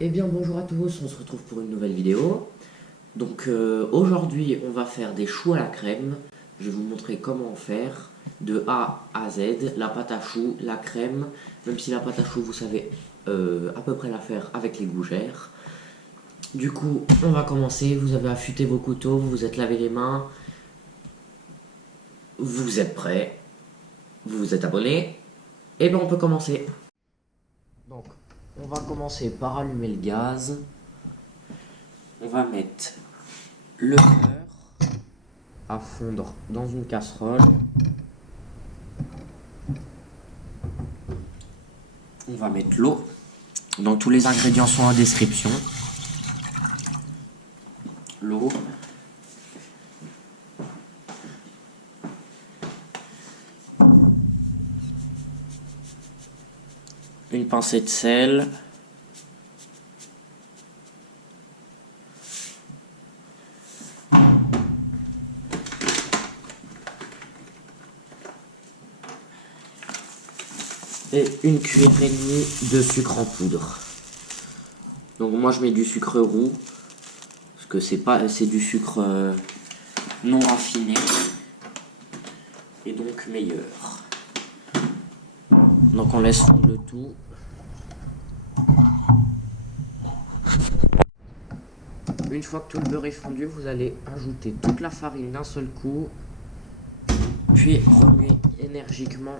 Eh bien bonjour à tous, on se retrouve pour une nouvelle vidéo. Donc aujourd'hui on va faire des choux à la crème. Je vais vous montrer comment en faire de A à Z, la pâte à choux, la crème, même si la pâte à choux vous savez à peu près la faire avec les gougères. Du coup on va commencer, vous avez affûté vos couteaux, vous vous êtes lavé les mains, vous êtes prêts, vous vous êtes abonnés, et bien on peut commencer. Donc on va commencer par allumer le gaz. On va mettre le beurre à fondre dans une casserole. On va mettre l'eau. Donc tous les ingrédients sont en description. L'eau. Une pincée de sel. Et une cuillère et demie de sucre en poudre. Donc moi je mets du sucre roux parce que c'est du sucre non raffiné et donc meilleur. Donc on laisse fondre le tout. Une fois que tout le beurre est fondu, vous allez ajouter toute la farine d'un seul coup, puis remuer énergiquement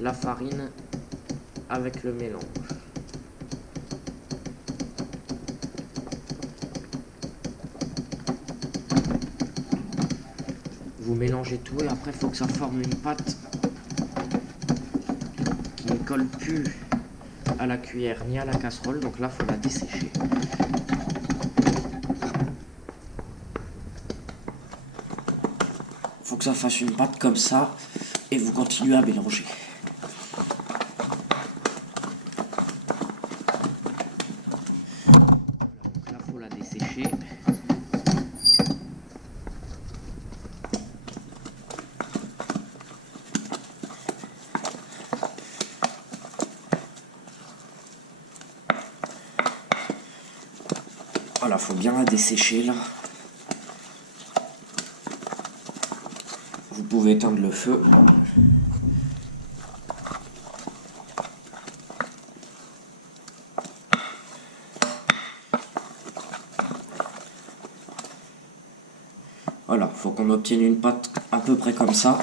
la farine avec le mélange. Vous mélangez tout et après il faut que ça forme une pâte qui ne colle plus à la cuillère ni à la casserole, donc là il faut la dessécher. Il faut que ça fasse une pâte comme ça et vous continuez à mélanger. Donc là il faut la dessécher. Voilà, faut bien la dessécher là. Vous pouvez éteindre le feu. Voilà, faut qu'on obtienne une pâte à peu près comme ça.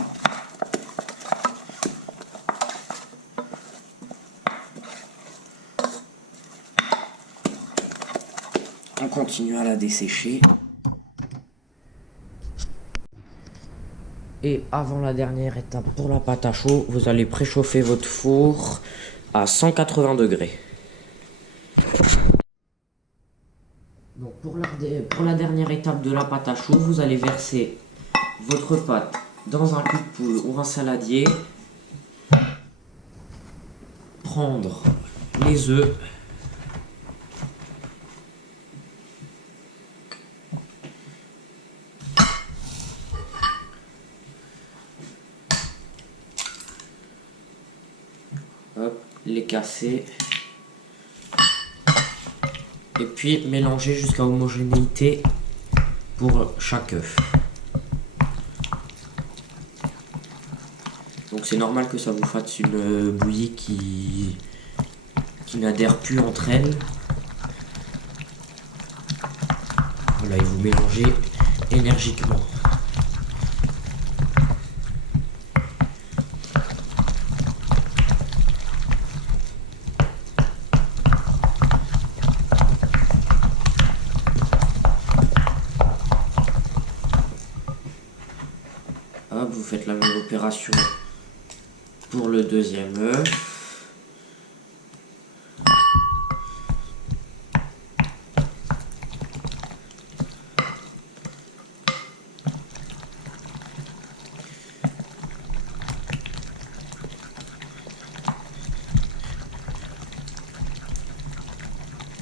On continue à la dessécher. Et avant la dernière étape pour la pâte à chaud, vous allez préchauffer votre four à 180 degrés. Donc pour la dernière étape de la pâte à chaud, vous allez verser votre pâte dans un cul de poule ou un saladier. Prendre les œufs. Hop, les casser. Et puis mélanger jusqu'à homogénéité pour chaque œuf. Donc c'est normal que ça vous fasse une bouillie qui n'adhère plus entre elles. Voilà, et vous mélangez énergiquement. Hop, vous faites la même opération pour le deuxième œuf.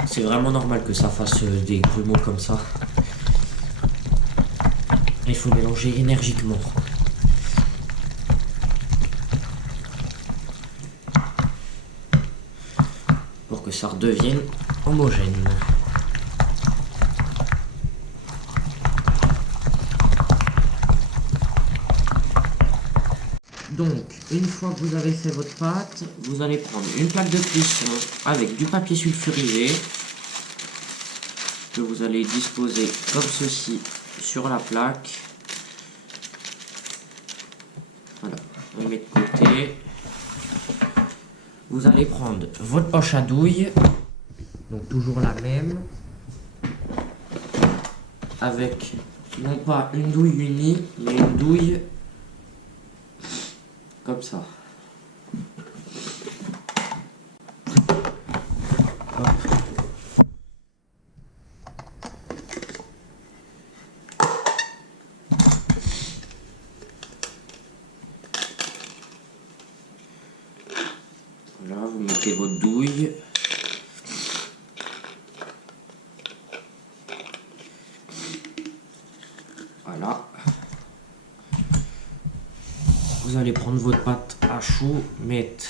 C'est vraiment normal que ça fasse des grumeaux comme ça. Il faut mélanger énergiquement. pour que ça redevienne homogène. Donc, une fois que vous avez fait votre pâte, vous allez prendre une plaque de cuisson avec du papier sulfurisé que vous allez disposer comme ceci sur la plaque. Voilà, on met de côté. Vous allez prendre votre poche à douille, donc toujours la même, avec non pas une douille unie, mais une douille comme ça. Hop. Voilà, vous mettez votre douille. Voilà. Vous allez prendre votre pâte à choux, mettre,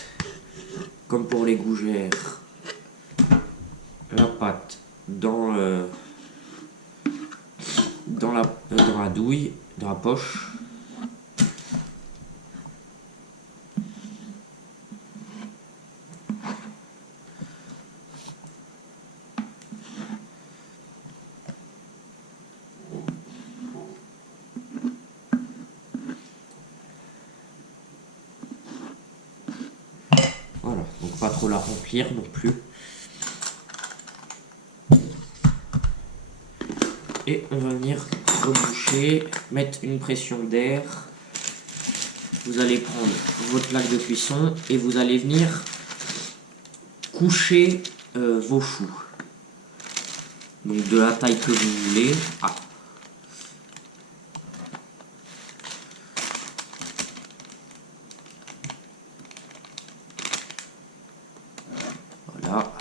comme pour les gougères, la pâte dans la douille, dans la poche. Voilà, donc pas trop la remplir non plus. Et on va venir reboucher, mettre une pression d'air. Vous allez prendre votre plaque de cuisson et vous allez venir coucher vos choux. Donc de la taille que vous voulez. Ah. Voilà.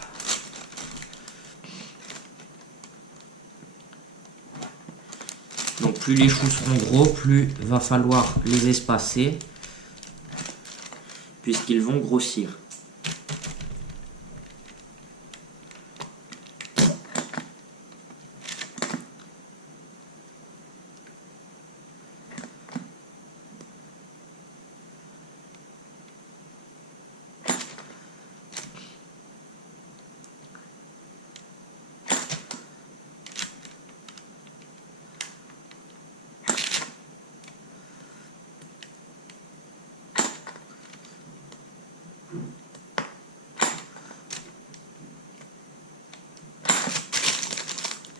Donc plus les choux seront gros, plus va falloir les espacer, puisqu'ils vont grossir.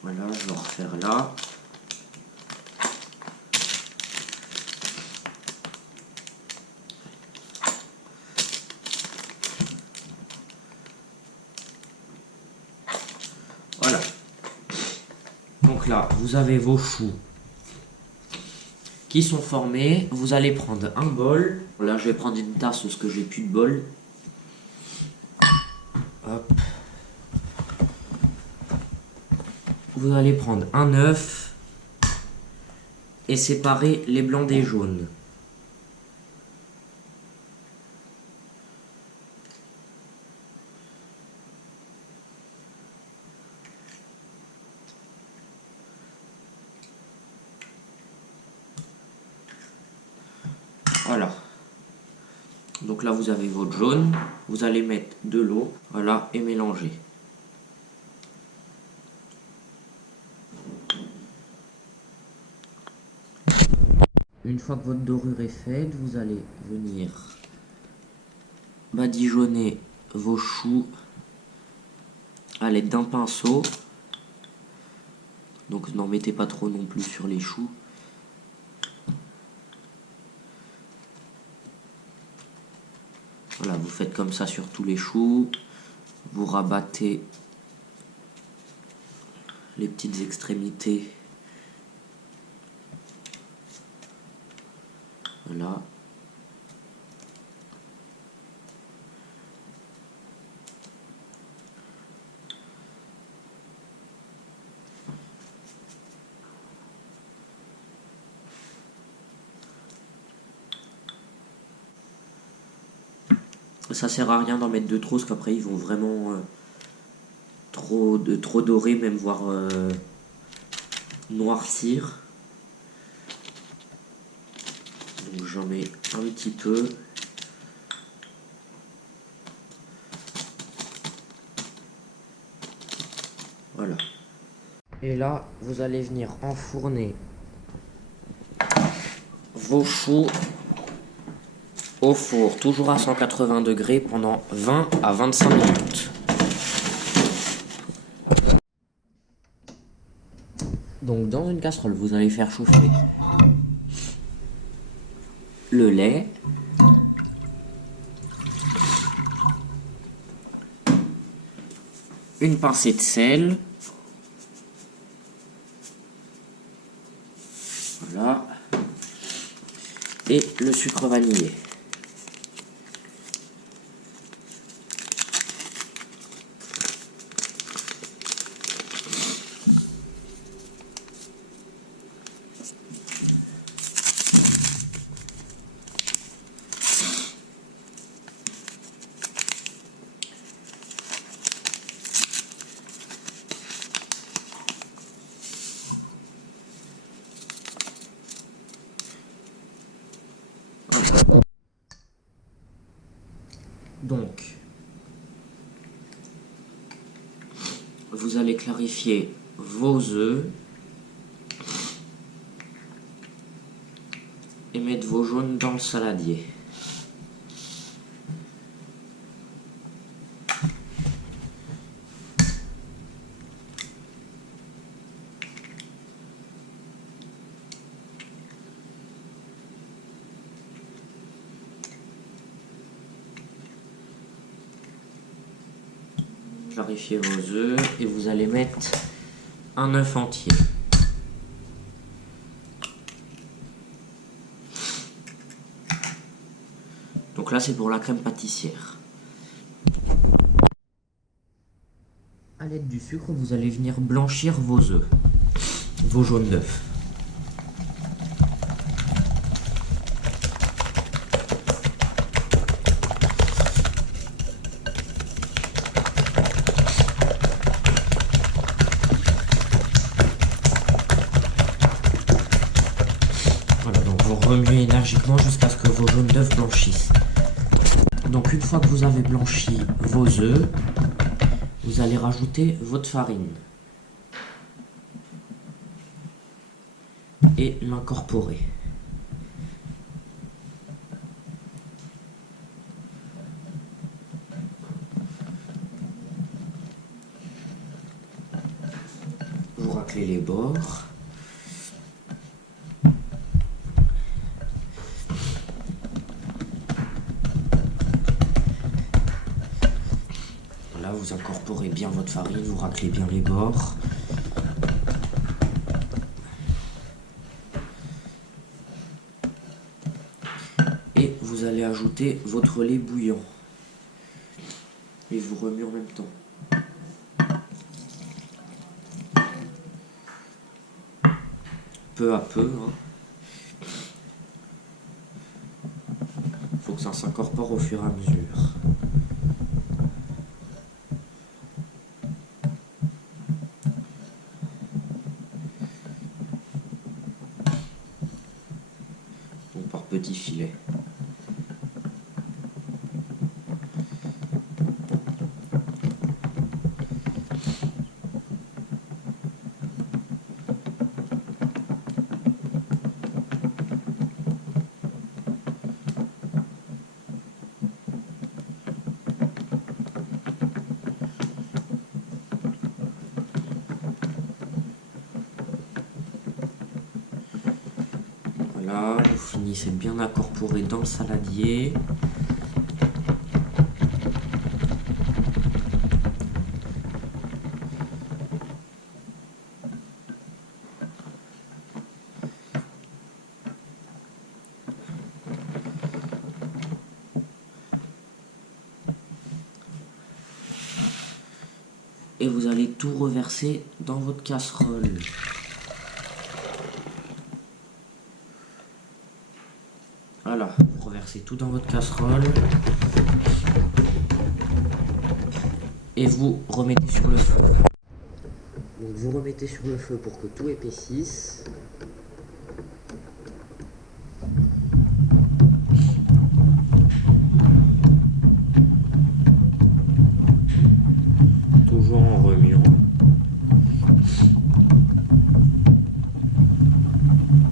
Voilà, je vais refaire là. Voilà. Donc là, vous avez vos choux qui sont formés. Vous allez prendre un bol. Là, je vais prendre une tasse parce que j'ai plus de bol. Hop. Vous allez prendre un œuf et séparer les blancs des jaunes. Voilà. Donc là, vous avez votre jaune. Vous allez mettre de l'eau, voilà, et mélanger. Une fois que votre dorure est faite, vous allez venir badigeonner vos choux à l'aide d'un pinceau. Donc n'en mettez pas trop non plus sur les choux. Voilà, vous faites comme ça sur tous les choux. Vous rabattez les petites extrémités. Voilà. Ça sert à rien d'en mettre de trop parce qu'après ils vont vraiment trop doré, même voire noircir. Donc j'en mets un petit peu. Voilà. Et là, vous allez venir enfourner vos choux au four, toujours à 180 degrés pendant 20 à 25 minutes. Donc dans une casserole, vous allez faire chauffer le lait, une pincée de sel, voilà, et le sucre vanillé. Donc, vous allez clarifier vos œufs et mettre vos jaunes dans le saladier. Clarifiez vos œufs et vous allez mettre un œuf entier. Donc là c'est pour la crème pâtissière. À l'aide du sucre, vous allez venir blanchir vos œufs, vos jaunes d'œufs. Voilà, donc vous remuez énergiquement jusqu'à ce que vos jaunes d'œufs blanchissent. Donc une fois que vous avez blanchi vos œufs, vous allez rajouter votre farine et l'incorporer. Vous raclez les bords. Là, vous incorporez bien votre farine, vous raclez bien les bords. Et vous allez ajouter votre lait bouillant. Et vous remuez en même temps. Peu à peu. Faut que ça s'incorpore au fur et à mesure. Donc par petits filets. Voilà, vous finissez bien incorporé dans le saladier. Et vous allez tout reverser dans votre casserole. Voilà, vous reversez tout dans votre casserole. et vous remettez sur le feu. Donc vous remettez sur le feu pour que tout épaississe. Toujours en remuant.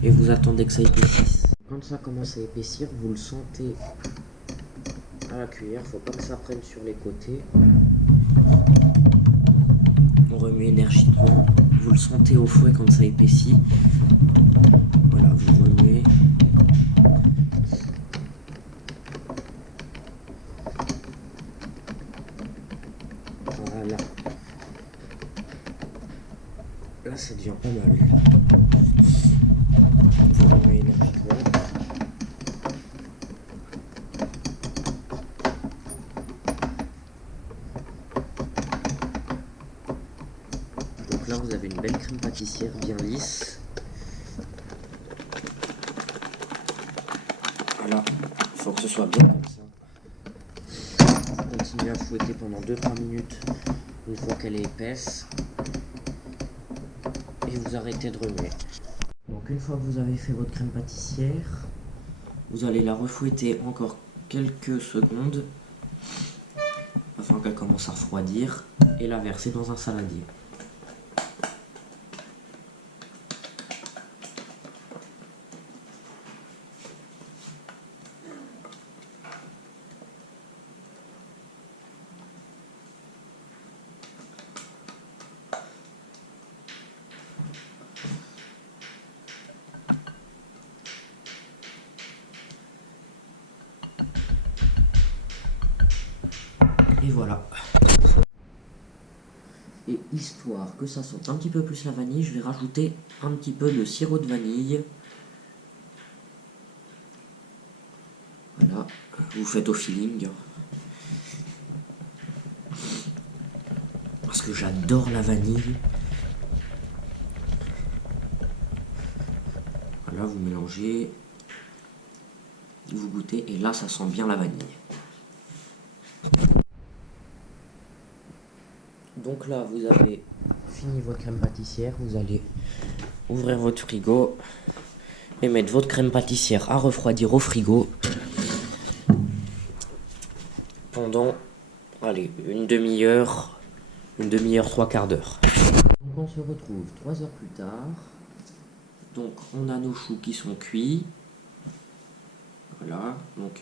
Et vous attendez que ça épaississe. Quand ça commence à épaissir, vous le sentez à la cuillère, faut pas que ça prenne sur les côtés. On remue énergiquement, vous le sentez au fouet quand ça épaissit. Voilà, vous remuez. Voilà. Là, ça devient pas mal. Vous remuez énergiquement. Donc là, vous avez une belle crème pâtissière bien lisse. Voilà, il faut que ce soit bien comme ça. Continuez à fouetter pendant 2-3 minutes une fois qu'elle est épaisse. Et vous arrêtez de remuer. Donc une fois que vous avez fait votre crème pâtissière, vous allez la refouetter encore quelques secondes afin qu'elle commence à refroidir et la verser dans un saladier. Et voilà. Et histoire que ça sente un petit peu plus la vanille, je vais rajouter un petit peu de sirop de vanille. Voilà, vous faites au feeling. Parce que j'adore la vanille. Voilà, vous mélangez, vous goûtez, et là ça sent bien la vanille. Donc là, vous avez fini votre crème pâtissière, vous allez ouvrir votre frigo et mettre votre crème pâtissière à refroidir au frigo pendant, allez, une demi-heure, 3/4 d'heure. Donc on se retrouve 3 heures plus tard. Donc on a nos choux qui sont cuits. Voilà, donc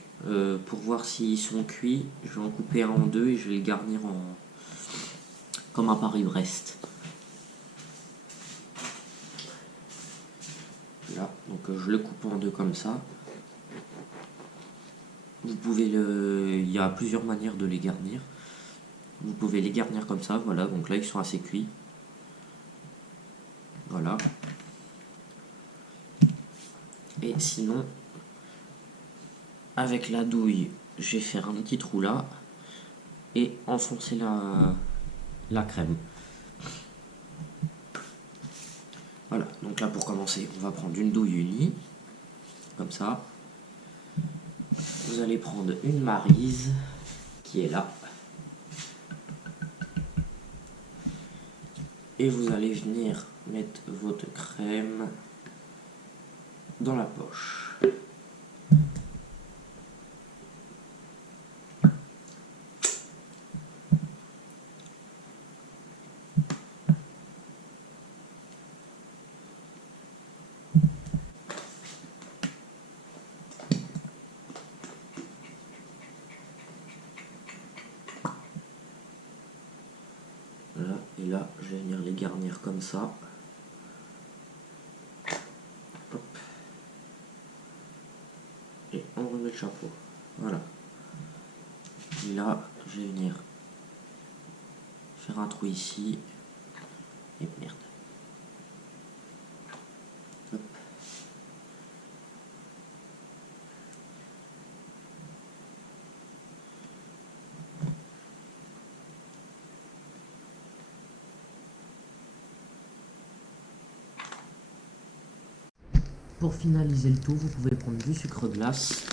pour voir s'ils sont cuits, je vais en couper un en deux et je vais le garnir comme un Paris-Brest. Là, donc je le coupe en deux comme ça. Vous pouvez il y a plusieurs manières de les garnir. Vous pouvez les garnir comme ça, voilà, donc là ils sont assez cuits. Voilà. Et sinon, avec la douille, je vais faire un petit trou là et enfoncer la crème. Voilà, donc là pour commencer, on va prendre une douille unie, comme ça. Vous allez prendre une maryse qui est là. Et vous allez venir mettre votre crème dans la poche. Voilà, et là, je vais venir les garnir comme ça. Hop. Et on remet le chapeau. Voilà. Et là, je vais venir faire un trou ici. Et merde. Hop. Pour finaliser le tout, vous pouvez prendre du sucre glace.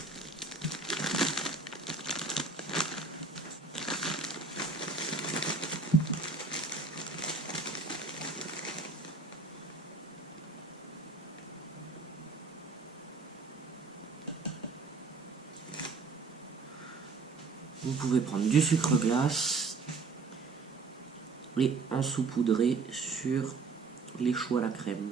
Vous pouvez prendre du sucre glace et en saupoudrer sur les choux à la crème.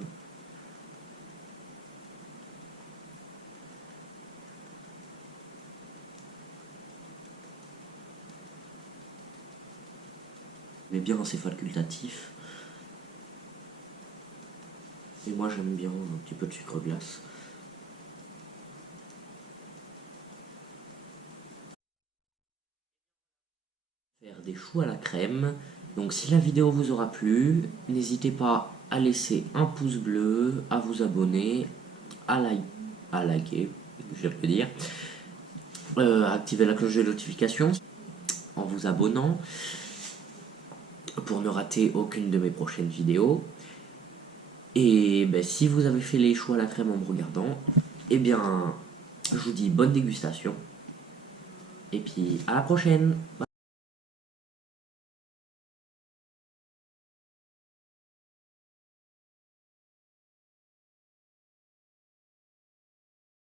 Mais bien, c'est facultatif. Et moi j'aime bien un petit peu de sucre glace. Faire des choux à la crème. Donc si la vidéo vous aura plu, n'hésitez pas à laisser un pouce bleu, à vous abonner, à liker, je peux dire, à activer la cloche de notification en vous abonnant pour ne rater aucune de mes prochaines vidéos. Et ben, si vous avez fait les choux à la crème en me regardant, eh bien, je vous dis bonne dégustation. Et puis à la prochaine.